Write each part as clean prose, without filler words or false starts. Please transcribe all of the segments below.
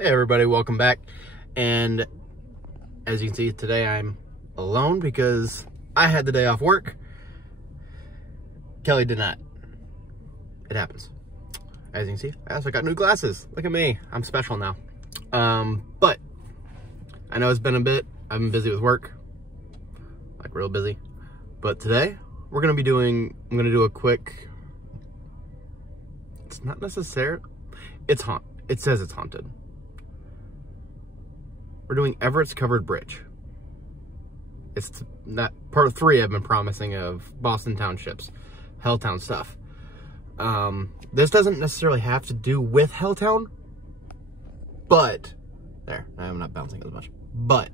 Hey everybody, welcome back. And as you can see, today I'm alone because I had the day off work. Kelly did not. It happens. As you can see, I also got new glasses. Look at me, I'm special now. But I know it's been a bit. I've been busy with work, like real busy. But today we're gonna be doing, I'm gonna do a quick, it's not necessary, it says it's haunted. We're doing Everett's Covered Bridge. It's not part 3 I've been promising of Boston Townships, Helltown stuff. This doesn't necessarily have to do with Helltown, but, there, I'm not bouncing as much, but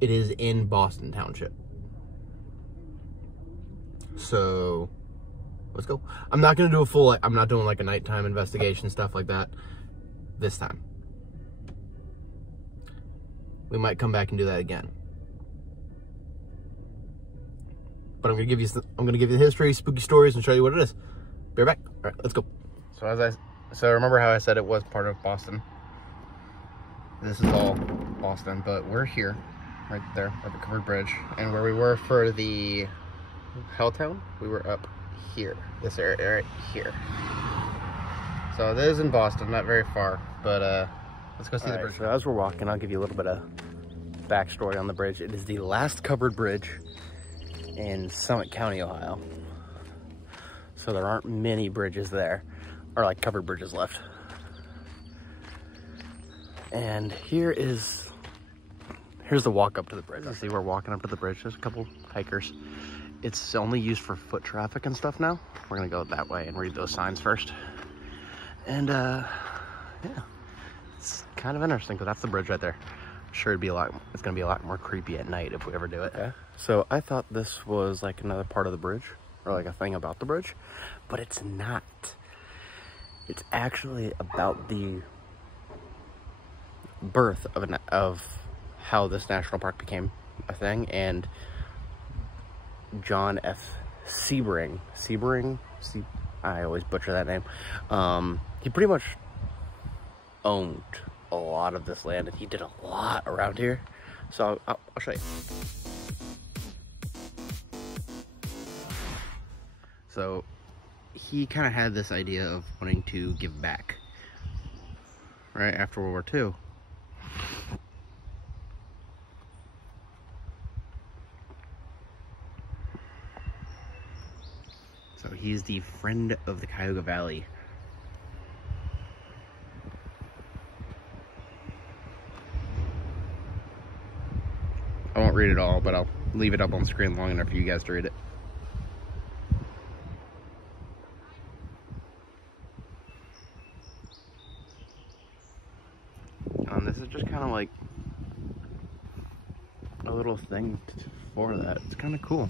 it is in Boston Township. So, let's go. I'm not gonna do a full, I'm not doing like a nighttime investigation, stuff like that this time. We might come back and do that again. But I'm gonna give you the history, spooky stories, and show you what it is. Be right back. All right, let's go. So remember how I said it was part of Boston? This is all Boston, but we're here, right there, at the Covered Bridge, and where we were for the Helltown, we were up here, this area right here. So this is in Boston, not very far, but let's go see the bridge. So as we're walking, I'll give you a little bit of backstory on the bridge. It is the last covered bridge in Summit County, Ohio. So there aren't many bridges there, or like covered bridges left. And here's the walk up to the bridge. See, we're walking up to the bridge. There's a couple hikers. It's only used for foot traffic and stuff now. We're gonna go that way and read those signs first. And yeah, it's kind of interesting because that's the bridge right there. I'm sure it's gonna be a lot more creepy at night if we ever do it. Okay. So I thought this was like another part of the bridge, or like a thing about the bridge, but it's not. It's actually about the birth of how this national park became a thing, and John F. Sebring, I always butcher that name. He pretty much owned a lot of this land, and he did a lot around here. So I'll show you. So he kind of had this idea of wanting to give back right after World War II. So he's the friend of the Cuyahoga Valley. I won't read it all, but I'll leave it up on the screen long enough for you guys to read it. This is just kind of like a little thing for that. It's kind of cool.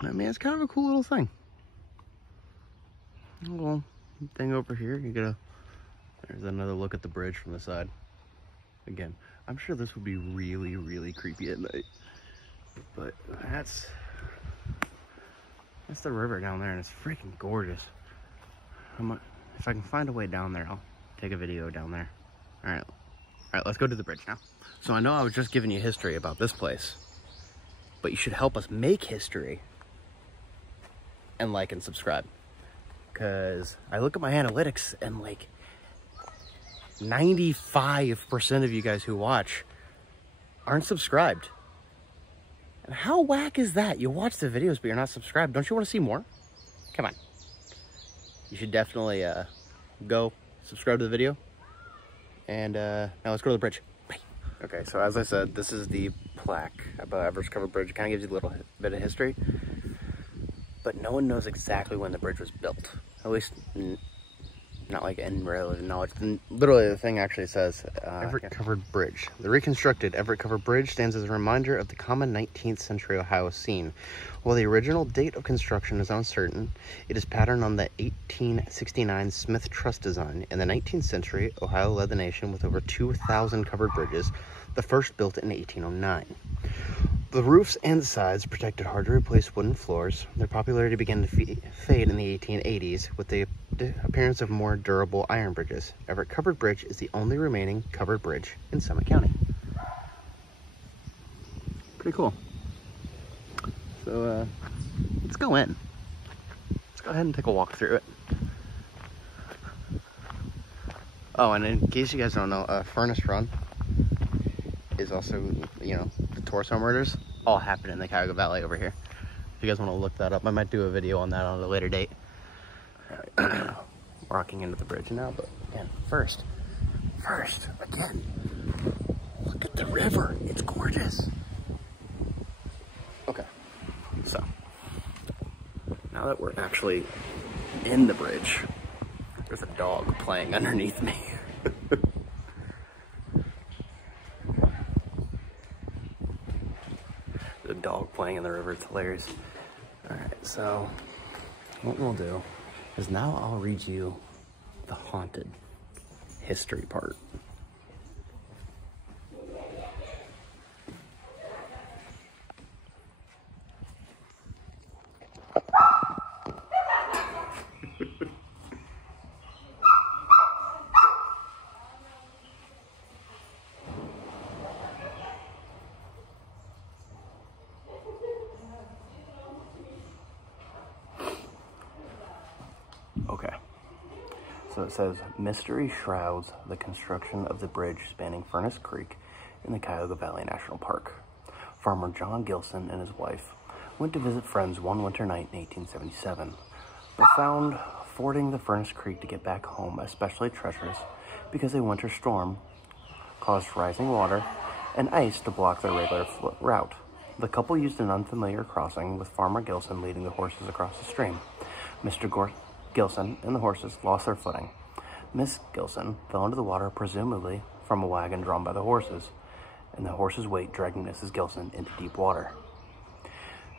I mean, it's kind of a cool little thing. A little thing over here. There's another look at the bridge from the side. Again, I'm sure this would be really, really creepy at night. But that's the river down there, and it's freaking gorgeous. If I can find a way down there, I'll take a video down there. All right, let's go to the bridge now. So I know I was just giving you history about this place, but you should help us make history and like and subscribe. Because I look at my analytics and like 95% of you guys who watch aren't subscribed. And how whack is that? You watch the videos, but you're not subscribed. Don't you want to see more? Come on. You should definitely go subscribe to the video. And now let's go to the bridge. Bye. Okay, so as I said, this is the plaque about Everett's Covered Bridge. It kind of gives you a little bit of history. But no one knows exactly when the bridge was built. At least not like in relative knowledge. Literally, the thing actually says Everett Covered Bridge. The reconstructed Everett Covered Bridge stands as a reminder of the common 19th century Ohio scene. While the original date of construction is uncertain, it is patterned on the 1869 Smith Truss design. In the 19th century, Ohio led the nation with over 2,000 covered bridges, the first built in 1809. The roofs and sides protected hard-to-replace wooden floors. Their popularity began to fade in the 1880s with the appearance of more durable iron bridges. Everett Covered Bridge is the only remaining covered bridge in Summit County. Pretty cool. So, let's go in. Let's go ahead and take a walk through it. Oh, and in case you guys don't know, Furnace Run is also, you know, the torso murders all happen in the Cuyahoga Valley over here. If you guys want to look that up, I might do a video on that on a later date. Alright, walking into the bridge now, but again, first, again, look at the river. It's gorgeous. Okay, so now that we're actually in the bridge, there's a dog playing underneath me. The dog playing in the river, it's hilarious. Alright, so what we'll do is now I'll read you the haunted history part. Okay, so it says, mystery shrouds the construction of the bridge spanning Furnace Creek in the Cuyahoga Valley National Park. Farmer John Gilson and his wife went to visit friends one winter night in 1877, but found fording the Furnace Creek to get back home especially treacherous because a winter storm caused rising water and ice to block their regular route. The couple used an unfamiliar crossing, with Farmer Gilson leading the horses across the stream. Mr. Gilson and the horses lost their footing. Miss Gilson fell into the water, presumably from a wagon drawn by the horses, and the horse's weight dragging Mrs. Gilson into deep water.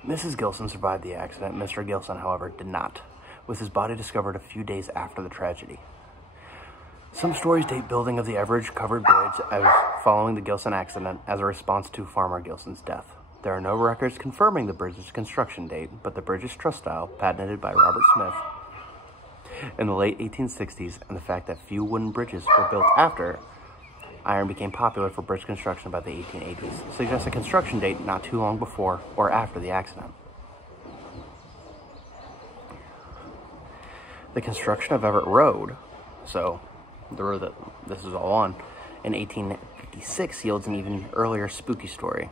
Mrs. Gilson survived the accident. Mr. Gilson, however, did not, with his body discovered a few days after the tragedy. Some stories date building of the Everett Covered Bridge as following the Gilson accident as a response to Farmer Gilson's death. There are no records confirming the bridge's construction date, but the bridge's truss style, patented by Robert Smith in the late 1860s, and the fact that few wooden bridges were built after iron became popular for bridge construction by the 1880s, suggests a construction date not too long before or after the accident. The construction of Everett Road, so the road that this is all on, in 1856 yields an even earlier spooky story.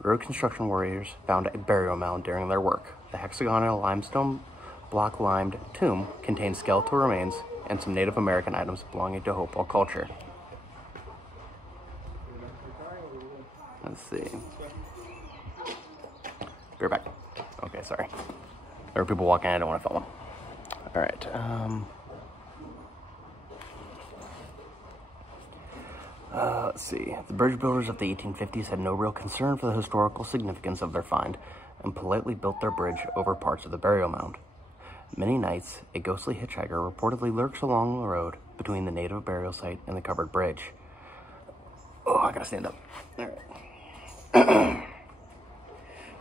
Road construction warriors found a burial mound during their work. The hexagonal limestone block-limed tomb contains skeletal remains and some Native American items belonging to Hopewell culture. Let's see. Be right back. Okay, sorry. There are people walking in, I don't want to film them. Alright, let's see. The bridge builders of the 1850s had no real concern for the historical significance of their find and politely built their bridge over parts of the burial mound. Many nights, a ghostly hitchhiker reportedly lurks along the road between the native burial site and the covered bridge. Oh, I gotta stand up. Alright.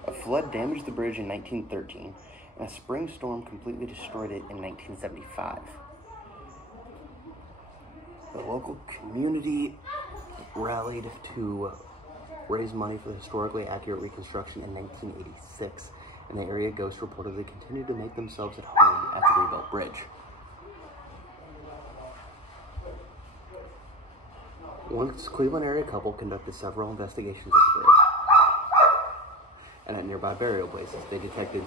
A flood damaged the bridge in 1913, and a spring storm completely destroyed it in 1975. The local community rallied to raise money for the historically accurate reconstruction in 1986, and the area ghosts reportedly continued to make themselves at home at the rebuilt bridge. One Cleveland area couple conducted several investigations of the bridge, and at nearby burial places, they detected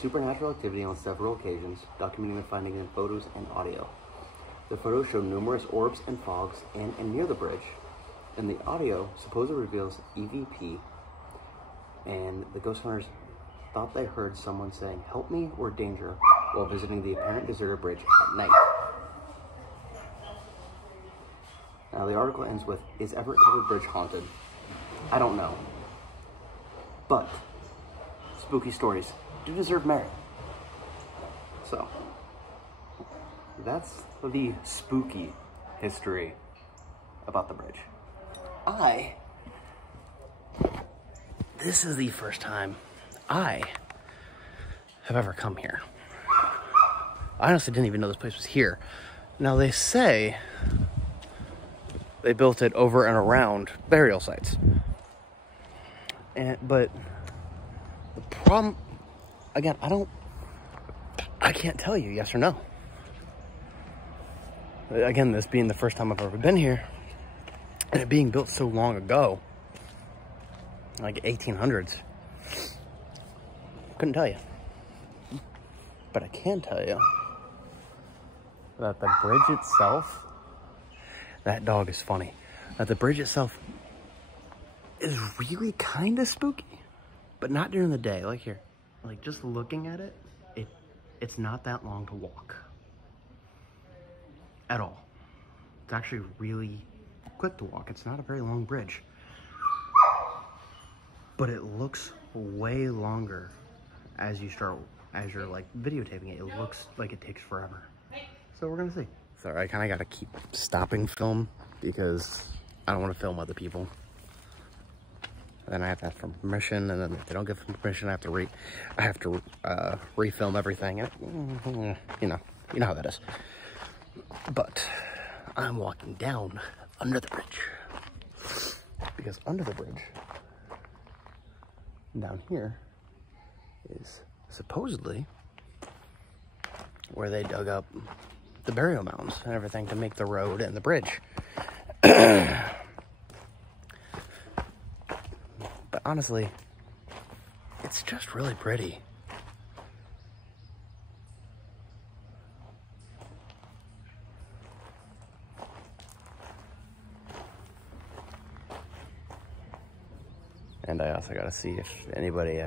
supernatural activity on several occasions, documenting their findings in photos and audio. The photos show numerous orbs and fogs in and near the bridge, and the audio supposedly reveals EVP, and the ghost hunters thought they heard someone saying, "Help me" or "Danger," while visiting the apparent deserted bridge at night. Now the article ends with, is Everett Covered Bridge haunted? I don't know. But spooky stories do deserve merit. So, that's the spooky history about the bridge. This is the first time I have ever come here. I honestly didn't even know this place was here. Now they say they built it over and around burial sites. But the problem, again, I can't tell you yes or no. Again, this being the first time I've ever been here, and it being built so long ago, like 1800s, couldn't tell you. But I can tell you that the bridge itself, that dog is funny, that the bridge itself is really kind of spooky, but not during the day. Like here, like just looking at it, it's not that long to walk at all. It's actually really quick to walk. It's not a very long bridge, but it looks way longer as you're like videotaping it. It looks like it takes forever. So we're gonna see. Sorry, I kind of gotta keep stopping film because I don't want to film other people. And then I have to ask for permission, and then if they don't give permission, I have to refilm everything. And you know how that is. But I'm walking down under the bridge because under the bridge down here is supposedly where they dug up the burial mounds and everything to make the road and the bridge. But honestly, it's just really pretty. And I also gotta see if anybody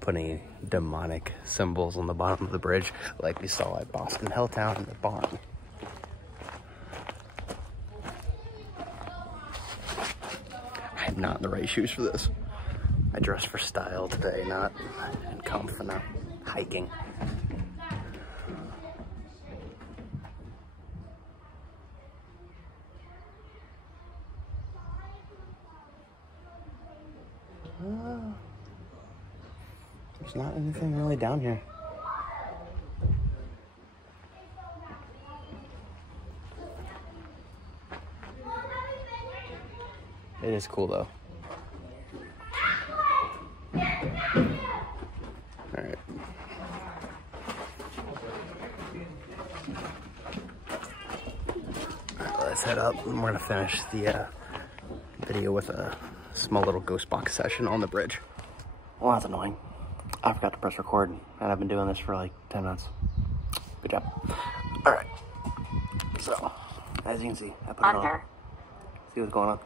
put any demonic symbols on the bottom of the bridge like we saw at Boston Helltown in the barn. I'm not in the right shoes for this. I dressed for style today, not in comfort, and not hiking. There's not anything really down here. It is cool though. Alright. Let's head up and we're gonna finish the video with a small little ghost box session on the bridge. Well, that's annoying. I forgot to press record, and I've been doing this for like 10 minutes. Good job. Alright. So, as you can see, I put it on. See what's going on.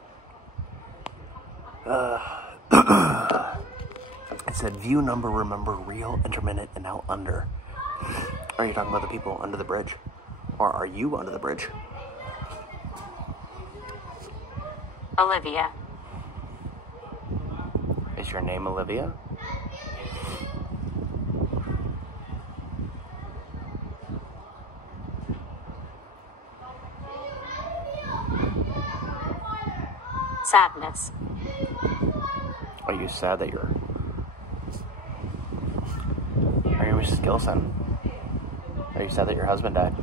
It said, view number, remember, real, intermittent, and now under. Are you talking about the people under the bridge? Or are you under the bridge? Olivia. Is your name Olivia? Sadness. Are you sad that you're... Are you Mrs. Gilson? Are you sad that your husband died?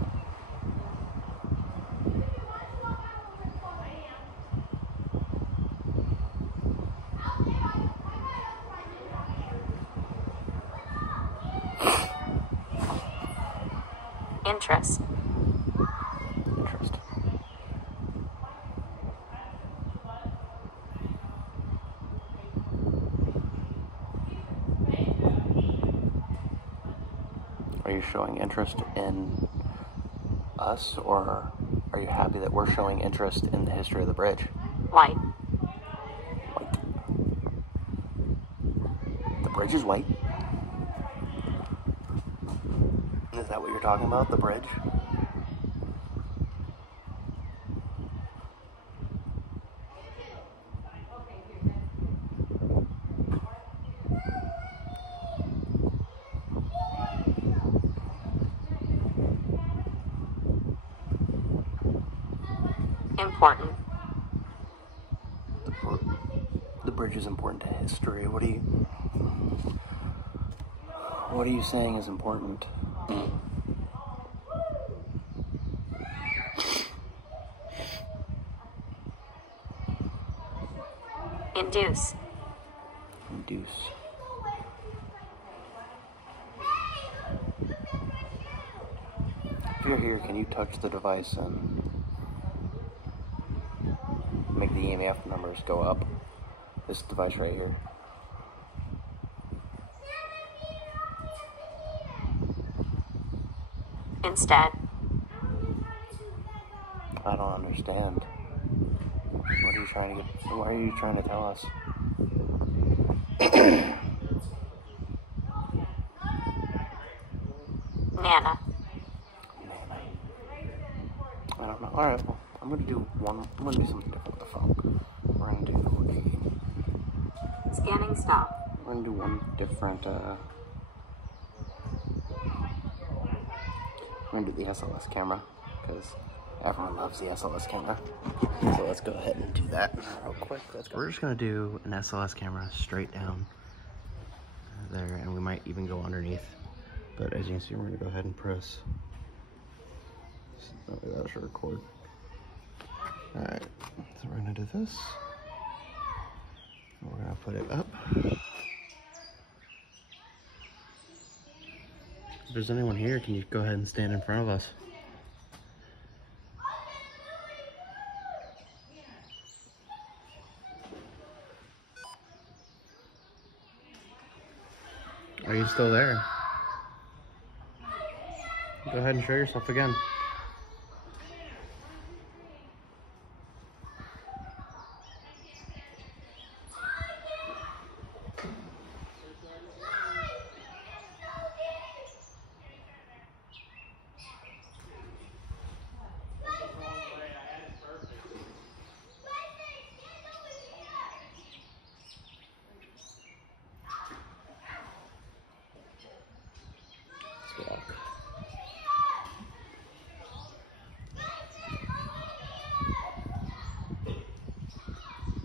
Interest. Interest. Are you showing interest in us, or are you happy that we're showing interest in the history of the bridge? White. White. The bridge is white. Is that what you're talking about, the bridge? Important. The bridge is important to history. What are you saying is important? Induce. Induce. If you're here, can you touch the device and make the EMF numbers go up? This device right here. Instead. I don't understand. What are you trying to get? What are you trying to tell us? Nana. I don't know. Alright, well, I'm gonna do something different with the phone. We're gonna do Scanning stop. we're gonna do one different we're gonna do the SLS camera, because everyone loves the SLS camera. So let's go ahead and do that real quick. Let's go. We're just gonna do an SLS camera straight down there, and we might even go underneath. But as you can see, we're gonna go ahead and press. That should record. Alright, so we're gonna do this. We're gonna put it up. If there's anyone here, can you go ahead and stand in front of us? Are you still there? Go ahead and show yourself again.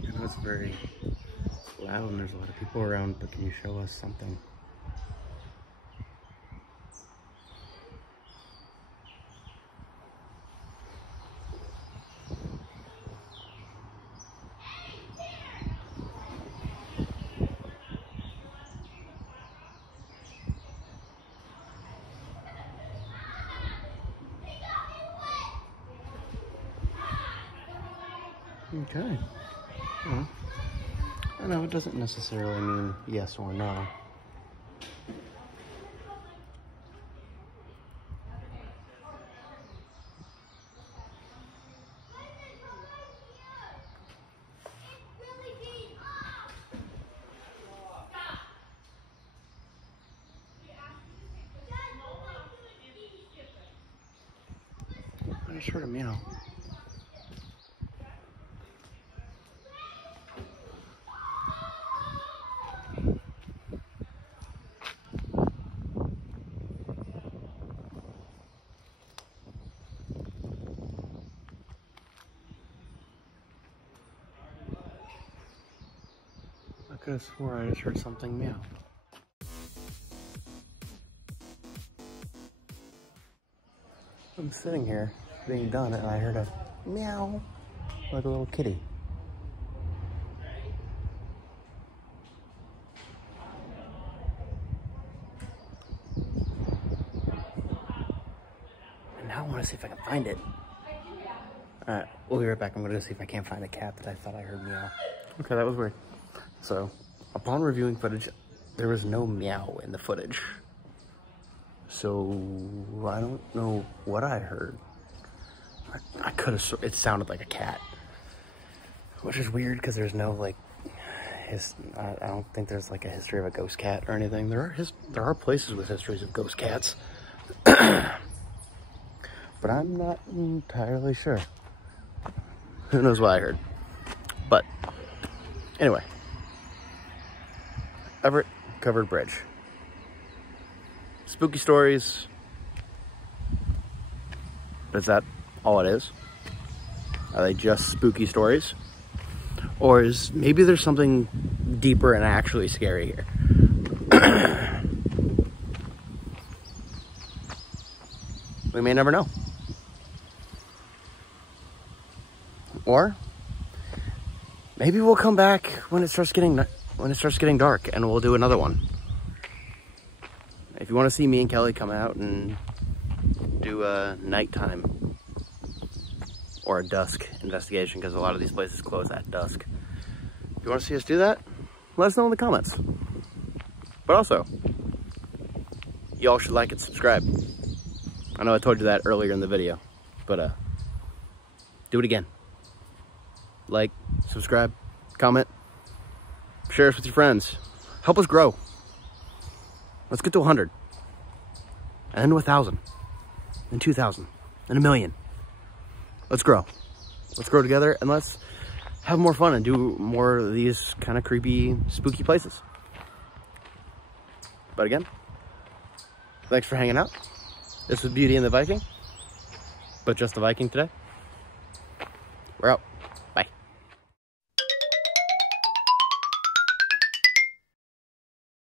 I know it's very loud and there's a lot of people around, but can you show us something? Okay. Well, I know it doesn't necessarily mean yes or no. I just heard a meow. I could have swore I just heard something meow. I'm sitting here being done and I heard a meow like a little kitty. And now I want to see if I can find it. Alright, we'll be right back. I'm going to see if I can't find a cat that I thought I heard meow. Okay, that was weird. So, upon reviewing footage, there was no meow in the footage. So, I don't know what I heard. I could have, it sounded like a cat. Which is weird because there's no, like, I don't think there's, like, a history of a ghost cat or anything. There are places with histories of ghost cats. But I'm not entirely sure. Who knows what I heard. But, anyway. Everett Covered Bridge. Spooky stories. Is that all it is? Are they just spooky stories? Or is maybe there's something deeper and actually scary here? We may never know. Or maybe we'll come back when it starts getting dark and we'll do another one. If you want to see me and Kelly come out and do a nighttime or a dusk investigation, because a lot of these places close at dusk. If you want to see us do that, let us know in the comments. But also, y'all should like and subscribe. I know I told you that earlier in the video, but do it again. Like, subscribe, comment, share us with your friends. Help us grow. Let's get to 100. And then to 1,000. And 2,000. And 1,000,000. Let's grow. Let's grow together and let's have more fun and do more of these kind of creepy, spooky places. But again, thanks for hanging out. This was Beauty and the Viking, but just the Viking today. We're out.